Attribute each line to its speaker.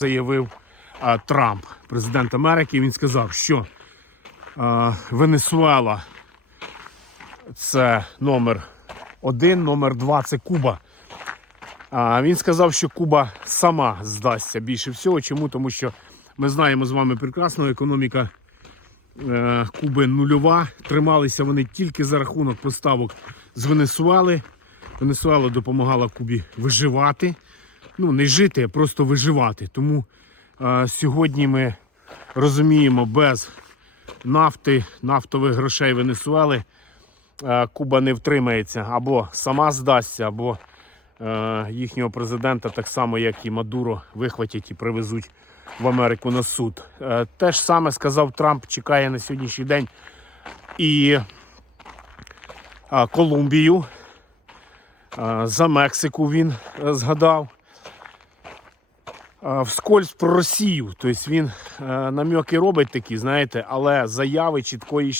Speaker 1: заявив а, Трамп, президент Америки. Він сказав, що а, Венесуела це номер один, номер два це Куба. А, він сказав, що Куба сама здасться більше всього. Чому? Тому що ми знаємо з вами прекрасно, економіка е, Куби нульова. Трималися вони тільки за рахунок поставок з Венесуели. Венесуела допомагала Кубі виживати. Ну, не жити, а просто виживати. Тому е, сьогодні ми розуміємо, без нафти, нафтових грошей Венесуели е, Куба не втримається або сама здасться, або е, їхнього президента, так само як і Мадуро, вихватять і привезуть в Америку на суд. Е, те ж саме сказав Трамп, чекає на сьогоднішній день і е, Колумбію. Е, За Мексику він е, згадав. Вскользь про Росію. Тобто він е, намеки робить такі, знаєте, але заяви чіткої ще